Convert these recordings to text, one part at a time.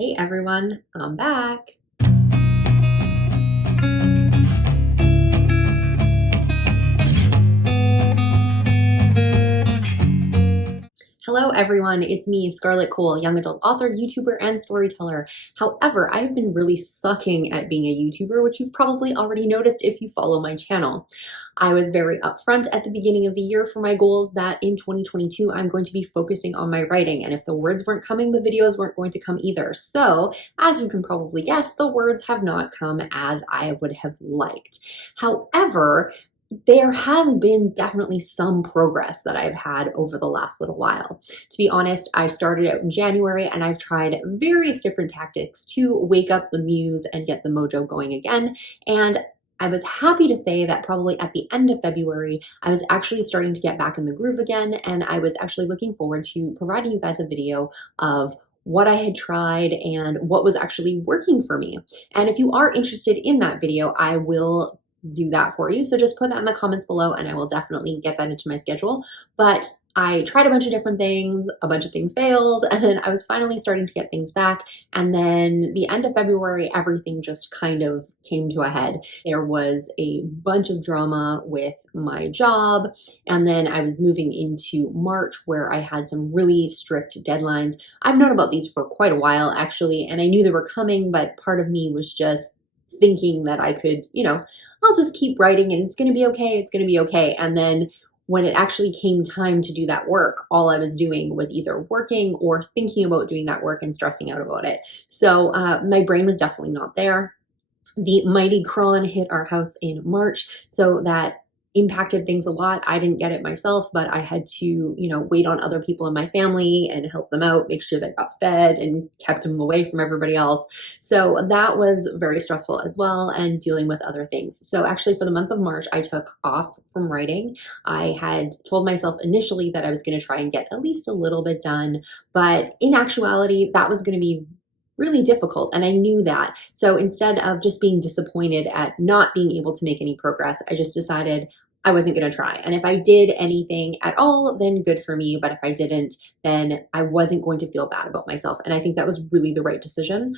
Hey everyone, I'm back. Hello everyone, it's me, Scarlett Kol, young adult author, YouTuber, and storyteller. However, I've been really sucking at being a YouTuber, which you've probably already noticed if you follow my channel. I was very upfront at the beginning of the year for my goals that in 2022, I'm going to be focusing on my writing, and if the words weren't coming, the videos weren't going to come either. So, as you can probably guess, the words have not come as I would have liked. However, there has been definitely some progress that I've had over the last little while. To be honest, I started out in January and I've tried various different tactics to wake up the muse and get the mojo going again. And I was happy to say that probably at the end of February, I was actually starting to get back in the groove again. And I was actually looking forward to providing you guys a video of what I had tried and what was actually working for me. And if you are interested in that video, I will do that for you. So just put that in the comments below and I will definitely get that into my schedule. But I tried a bunch of different things, a bunch of things failed, and then I was finally starting to get things back. And then the end of February, everything just kind of came to a head. There was a bunch of drama with my job, and then I was moving into March where I had some really strict deadlines. I've known about these for quite a while actually, and I knew they were coming, but part of me was just thinking that I could, I'll just keep writing and it's going to be okay. It's going to be okay. And then when it actually came time to do that work, all I was doing was either working or thinking about doing that work and stressing out about it. So my brain was definitely not there. The mighty Kron hit our house in March, so that impacted things a lot. I didn't get it myself, but I had to, wait on other people in my family and help them out, make sure they got fed and kept them away from everybody else. So that was very stressful as well, and dealing with other things. So actually for the month of March, I took off from writing. I had told myself initially that I was going to try and get at least a little bit done, but in actuality, that was going to be really difficult, and I knew that. So instead of just being disappointed at not being able to make any progress, I just decided I wasn't going to try. And if I did anything at all, then good for me. But if I didn't, then I wasn't going to feel bad about myself. And I think that was really the right decision.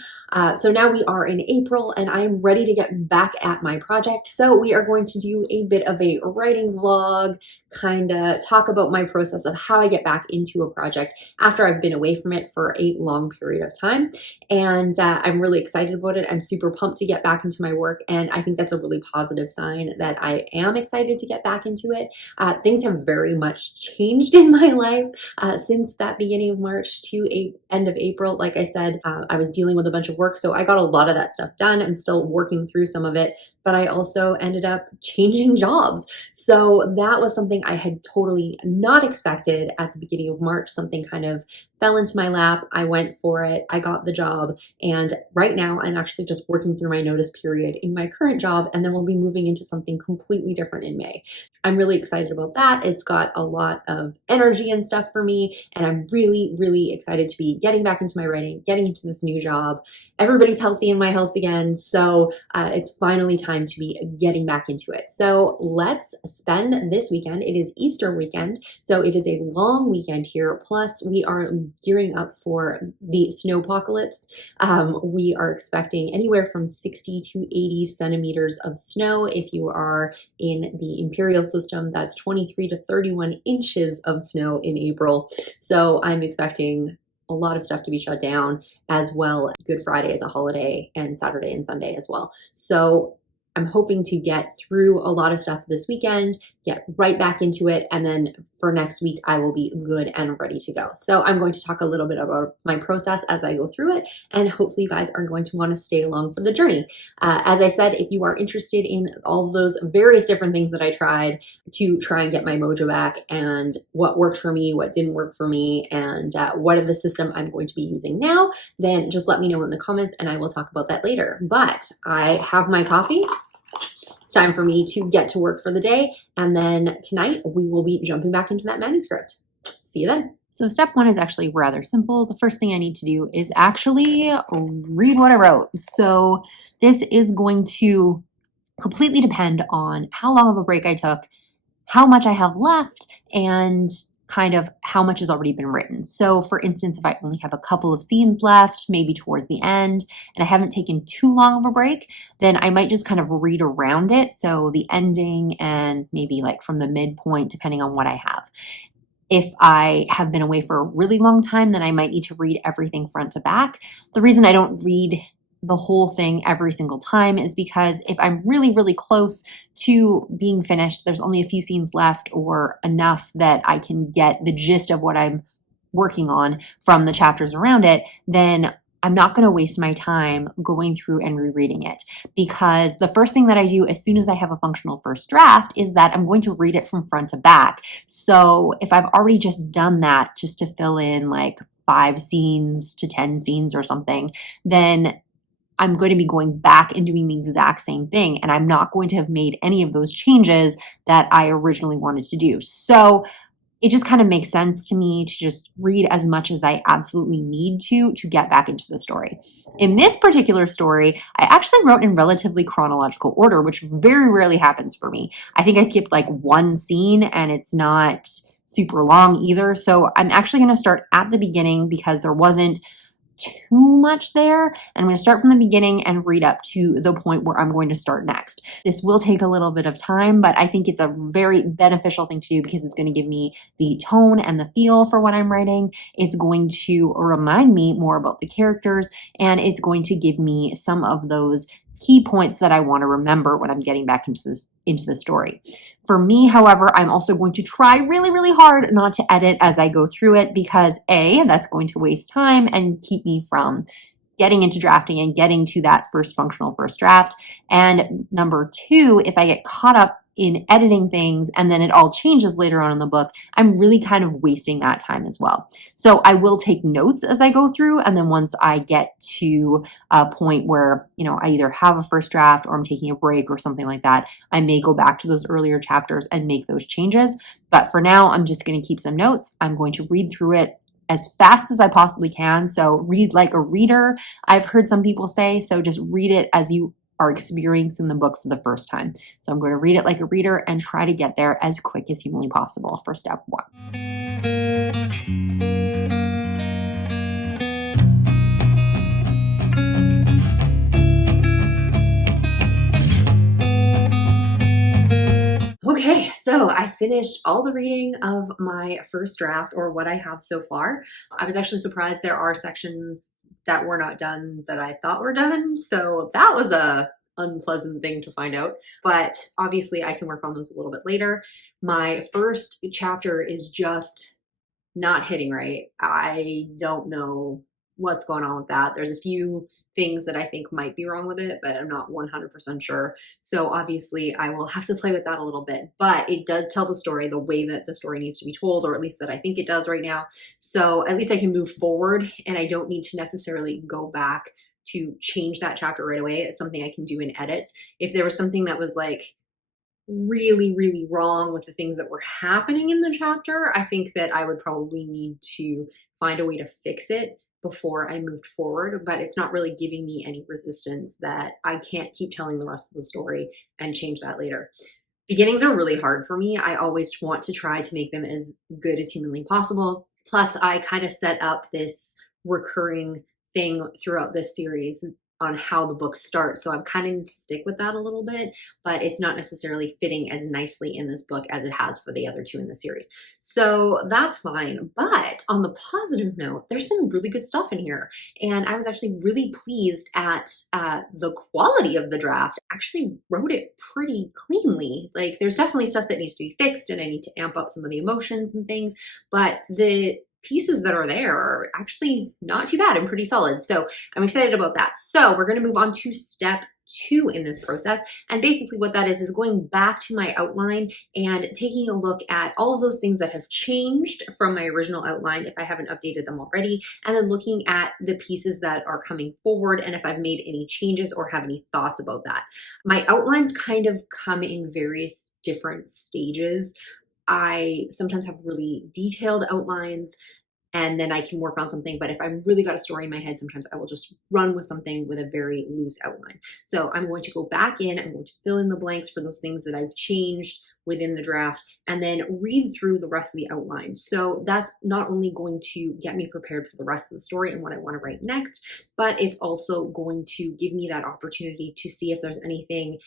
So now we are in April and I'm ready to get back at my project. So we are going to do a bit of a writing vlog, kind of talk about my process of how I get back into a project after I've been away from it for a long period of time. And I'm really excited about it. I'm super pumped to get back into my work. And I think that's a really positive sign that I am excited to get back into it. Things have very much changed in my life since that beginning of March to end of April. Like I said, I was dealing with a bunch of work, so I got a lot of that stuff done. I'm still working through some of it, but I also ended up changing jobs. So that was something I had totally not expected at the beginning of March. Something kind of fell into my lap. I went for it. I got the job. And right now I'm actually just working through my notice period in my current job, and then we'll be moving into something completely different in May. I'm really excited about that. It's got a lot of energy and stuff for me, and I'm really, really excited to be getting back into my writing, getting into this new job. Everybody's healthy in my house again, so it's finally time to be getting back into it. So let's spend this weekend. It is Easter weekend, so it is a long weekend here. Plus, we are gearing up for the snowpocalypse. We are expecting anywhere from 60 to 80 centimeters of snow. If you are in the imperial system, that's 23 to 31 inches of snow in April. So I'm expecting a lot of stuff to be shut down, as well. Good Friday is a holiday, and Saturday and Sunday as well. So I'm hoping to get through a lot of stuff this weekend, get right back into it, and then for next week, I will be good and ready to go. So I'm going to talk a little bit about my process as I go through it, and hopefully you guys are going to want to stay along for the journey. As I said, if you are interested in all of those various different things that I tried to try and get my mojo back, and what worked for me, what didn't work for me, and what are the system I'm going to be using now, then just let me know in the comments and I will talk about that later. But I have my coffee. It's time for me to get to work for the day, and then tonight we will be jumping back into that manuscript. See you then. So step one is actually rather simple. The first thing I need to do is actually read what I wrote. So this is going to completely depend on how long of a break I took, how much I have left, and kind of how much has already been written. So for instance, if I only have a couple of scenes left, maybe towards the end, and I haven't taken too long of a break, then I might just kind of read around it. So the ending and maybe like from the midpoint, depending on what I have. If I have been away for a really long time, then I might need to read everything front to back. The reason I don't read the whole thing every single time is because if I'm really, really close to being finished, there's only a few scenes left or enough that I can get the gist of what I'm working on from the chapters around it, then I'm not going to waste my time going through and rereading it, because the first thing that I do as soon as I have a functional first draft is that I'm going to read it from front to back. So if I've already just done that just to fill in like 5 scenes to 10 scenes or something, then I'm going to be going back and doing the exact same thing, and I'm not going to have made any of those changes that I originally wanted to do. So it just kind of makes sense to me to just read as much as I absolutely need to get back into the story. In this particular story, I actually wrote in relatively chronological order, which very rarely happens for me. I think I skipped like 1 scene, and it's not super long either. So I'm actually going to start at the beginning because there wasn't too much there. And I'm going to start from the beginning and read up to the point where I'm going to start next. This will take a little bit of time, but I think it's a very beneficial thing to do because it's going to give me the tone and the feel for what I'm writing. It's going to remind me more about the characters, and it's going to give me some of those key points that I want to remember when I'm getting back into the story. For me, however, I'm also going to try really, really hard not to edit as I go through it because A, that's going to waste time and keep me from getting into drafting and getting to that first functional first draft. And number 2, if I get caught up in editing things and then it all changes later on in the book, I'm really kind of wasting that time as well. So I will take notes as I go through, and then once I get to a point where, I either have a first draft or I'm taking a break or something like that, I may go back to those earlier chapters and make those changes. But for now, I'm just going to keep some notes. I'm going to read through it as fast as I possibly can. So read like a reader, I've heard some people say. So just read it as you are experiencing the book for the first time. So I'm going to read it like a reader and try to get there as quick as humanly possible for step 1. Okay, so I finished all the reading of my first draft, or what I have so far. I was actually surprised there are sections that were not done that I thought were done, so that was a unpleasant thing to find out, but obviously I can work on those a little bit later. My first chapter is just not hitting right. I don't know what's going on with that. There's a few things that I think might be wrong with it, but I'm not 100% sure. So obviously I will have to play with that a little bit, but it does tell the story the way that the story needs to be told, or at least that I think it does right now. So at least I can move forward and I don't need to necessarily go back to change that chapter right away. It's something I can do in edits. If there was something that was like really, really wrong with the things that were happening in the chapter, I think that I would probably need to find a way to fix it before I moved forward, but it's not really giving me any resistance that I can't keep telling the rest of the story and change that later. Beginnings are really hard for me. I always want to try to make them as good as humanly possible. Plus, I kind of set up this recurring thing throughout this series on how the book starts. So I'm kind of need to stick with that a little bit, but it's not necessarily fitting as nicely in this book as it has for the other 2 in the series. So that's fine. But on the positive note, there's some really good stuff in here. And I was actually really pleased at the quality of the draft. I actually wrote it pretty cleanly. Like there's definitely stuff that needs to be fixed and I need to amp up some of the emotions and things, but the pieces that are there are actually not too bad and pretty solid. So I'm excited about that. So we're going to move on to step 2 in this process. And basically what that is going back to my outline and taking a look at all of those things that have changed from my original outline if I haven't updated them already, and then looking at the pieces that are coming forward and if I've made any changes or have any thoughts about that. My outlines kind of come in various different stages. I sometimes have really detailed outlines. and then I can work on something. But if I've really got a story in my head, sometimes I will just run with something with a very loose outline. So I'm going to go back in, I'm going to fill in the blanks for those things that I've changed within the draft, and then read through the rest of the outline. So that's not only going to get me prepared for the rest of the story and what I want to write next, but it's also going to give me that opportunity to see if there's anything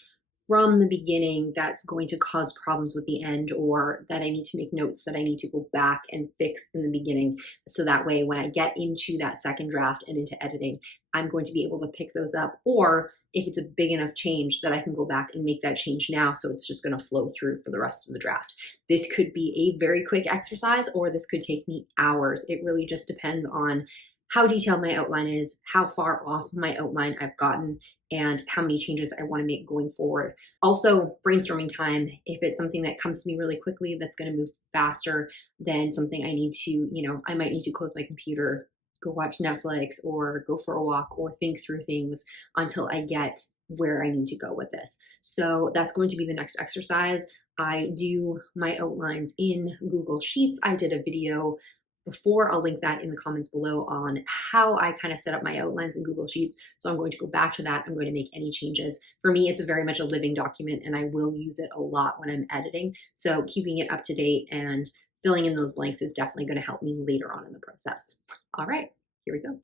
from the beginning that's going to cause problems with the end, or that I need to make notes that I need to go back and fix in the beginning. So that way, when I get into that second draft and into editing, I'm going to be able to pick those up. Or if it's a big enough change, that I can go back and make that change now, so it's just going to flow through for the rest of the draft. This could be a very quick exercise, or this could take me hours. It really just depends on how detailed my outline is, how far off my outline I've gotten, and how many changes I want to make going forward. Also, brainstorming time. If it's something that comes to me really quickly, that's going to move faster than something I need to, I might need to close my computer, go watch Netflix, or go for a walk, or think through things until I get where I need to go with this. So that's going to be the next exercise. I do my outlines in Google Sheets. I did a video before, I'll link that in the comments below, on how I kind of set up my outlines in Google Sheets. So I'm going to go back to that. I'm going to make any changes. For me, it's very much a living document, and I will use it a lot when I'm editing. So keeping it up to date and filling in those blanks is definitely going to help me later on in the process. All right, here we go.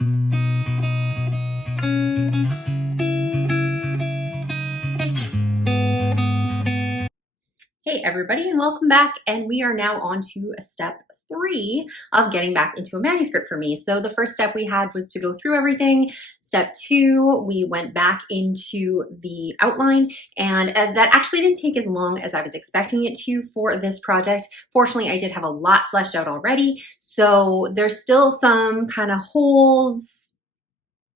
Hey everybody, and welcome back. And we are now on to step 3 of getting back into a manuscript for me. So the first step we had was to go through everything. Step 2, we went back into the outline, and that actually didn't take as long as I was expecting it to for this project. Fortunately, I did have a lot fleshed out already, so there's still some kind of holes,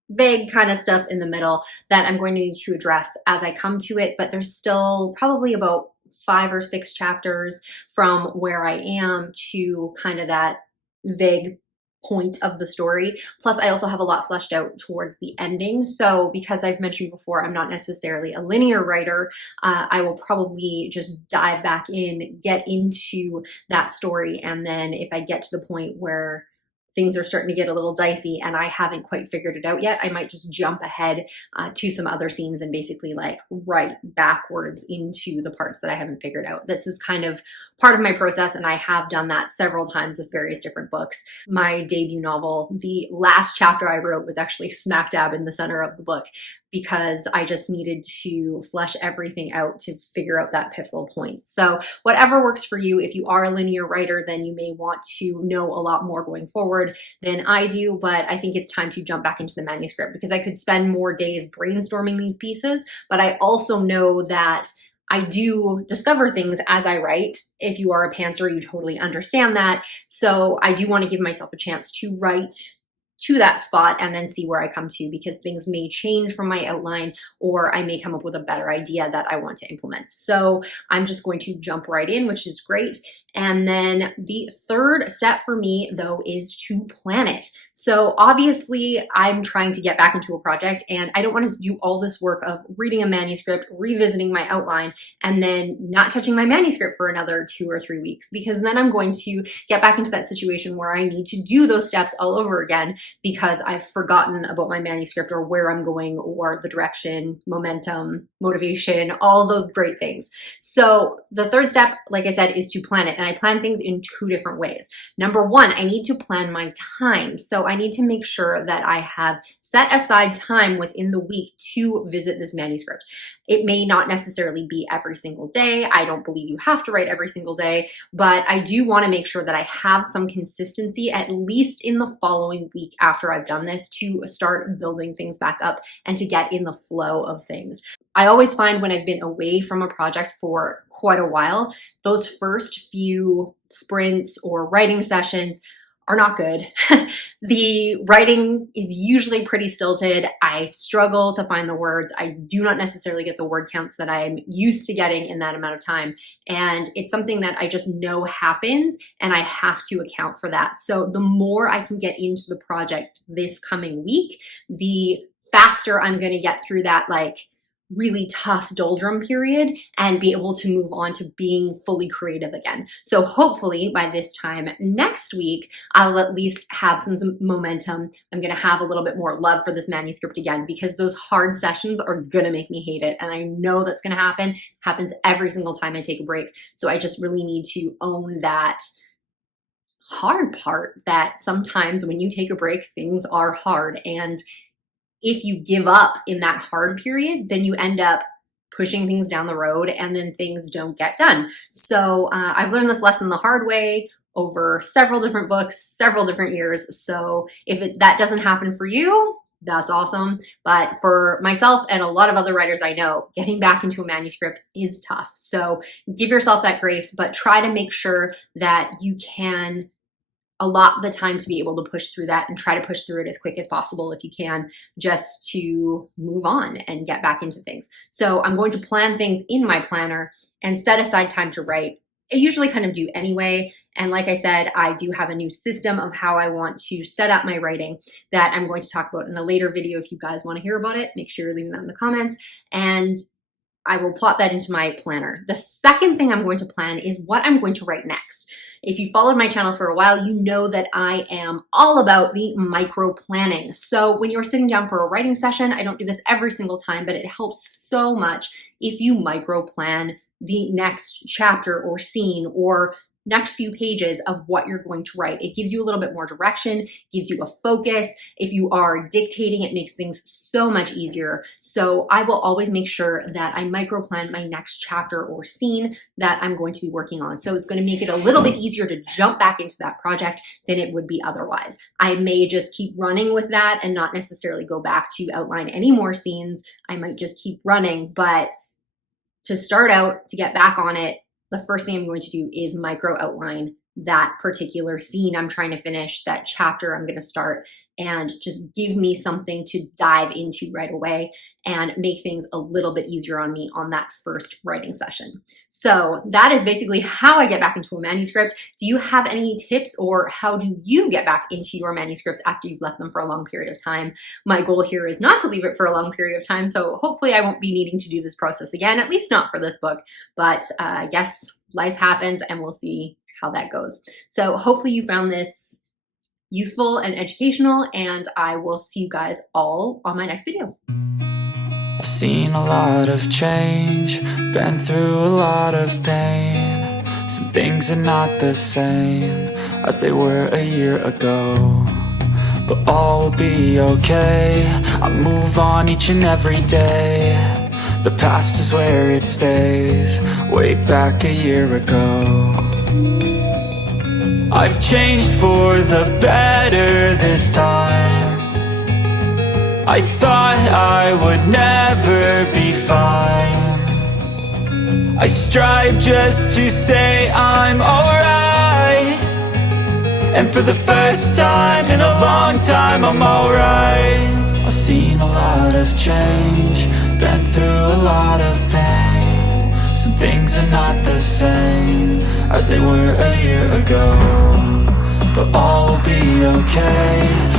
vague kind of stuff in the middle that I'm going to need to address as I come to it, but there's still probably about 5 or 6 chapters from where I am to kind of that vague point of the story. Plus, I also have a lot fleshed out towards the ending. So because I've mentioned before, I'm not necessarily a linear writer, I will probably just dive back in, get into that story, and then if I get to the point where things are starting to get a little dicey and I haven't quite figured it out yet, I might just jump ahead to some other scenes and basically like write backwards into the parts that I haven't figured out. This is kind of part of my process, and I have done that several times with various different books. My debut novel, the last chapter I wrote was actually smack dab in the center of the book, because I just needed to flesh everything out to figure out that pivotal point. So whatever works for you. If you are a linear writer, then you may want to know a lot more going forward than I do, but I think it's time to jump back into the manuscript, because I could spend more days brainstorming these pieces, but I also know that I do discover things as I write. If you are a pantser, you totally understand that. So I do want to give myself a chance to write to that spot and then see where I come to, because things may change from my outline, or I may come up with a better idea that I want to implement. So I'm just going to jump right in, which is great. And then the third step for me, though, is to plan it. So obviously I'm trying to get back into a project, and I don't want to do all this work of reading a manuscript, revisiting my outline, and then not touching my manuscript for another 2 or 3 weeks, because then I'm going to get back into that situation where I need to do those steps all over again because I've forgotten about my manuscript, or where I'm going, or the direction, momentum, motivation, all those great things. So the third step, like I said, is to plan it. And I plan things in 2 different ways. Number 1, I need to plan my time. So I need to make sure that I have set aside time within the week to visit this manuscript. It may not necessarily be every single day. I don't believe you have to write every single day, but I do want to make sure that I have some consistency, at least in the following week after I've done this, to start building things back up and to get in the flow of things. I always find when I've been away from a project for quite a while, those first few sprints or writing sessions are not good. The writing is usually pretty stilted. I struggle to find the words. I do not necessarily get the word counts that I'm used to getting in that amount of time. And it's something that I just know happens, and I have to account for that. So the more I can get into the project this coming week, the faster I'm going to get through that, like, really tough doldrum period and be able to move on to being fully creative again. So hopefully by this time next week, I'll at least have some momentum. I'm going to have a little bit more love for this manuscript again, because those hard sessions are going to make me hate it. And I know that's going to happen. It happens every single time I take a break. So I just really need to own that hard part, that sometimes when you take a break, things are hard. And if you give up in that hard period, then you end up pushing things down the road and then things don't get done. So I've learned this lesson the hard way over several different books, several different years. So if that doesn't happen for you, that's awesome. But for myself and a lot of other writers I know, getting back into a manuscript is tough. So give yourself that grace, but try to make sure that you can allot the time to be able to push through that, and try to push through it as quick as possible if you can, just to move on and get back into things. So I'm going to plan things in my planner and set aside time to write. I usually kind of do anyway. And like I said, I do have a new system of how I want to set up my writing that I'm going to talk about in a later video. If you guys want to hear about it, make sure you're leaving that in the comments, and I will plot that into my planner. The second thing I'm going to plan is what I'm going to write next. If you followed my channel for a while, you know that I am all about the micro planning. So when you're sitting down for a writing session, I don't do this every single time, but it helps so much if you micro plan the next chapter or scene or next few pages of what you're going to write. It gives you a little bit more direction, gives you a focus. If you are dictating, it makes things so much easier. So I will always make sure that I micro plan my next chapter or scene that I'm going to be working on. So it's going to make it a little bit easier to jump back into that project than it would be otherwise. I may just keep running with that and not necessarily go back to outline any more scenes. I might just keep running, but to start out, to get back on it, the first thing I'm going to do is micro outline that particular scene I'm trying to finish, that chapter I'm going to start, and just give me something to dive into right away and make things a little bit easier on me on that first writing session. So that is basically how I get back into a manuscript. Do you have any tips, or how do you get back into your manuscripts after you've left them for a long period of time? My goal here is not to leave it for a long period of time, so hopefully I won't be needing to do this process again, at least not for this book. But yes, life happens, and we'll see how that goes. So hopefully you found this useful and educational, and I will see you guys all on my next video. I've seen a lot of change, been through a lot of pain. Some things are not the same as they were a year ago, but all will be okay. I move on each and every day. The past is where it stays, way back a year ago. I've changed for the better this time. I thought I would never be fine. I strive just to say I'm alright, and for the first time in a long time I'm alright. I've seen a lot of change, been through a lot of pain. Some things are not the same as they were a year ago, but all will be okay.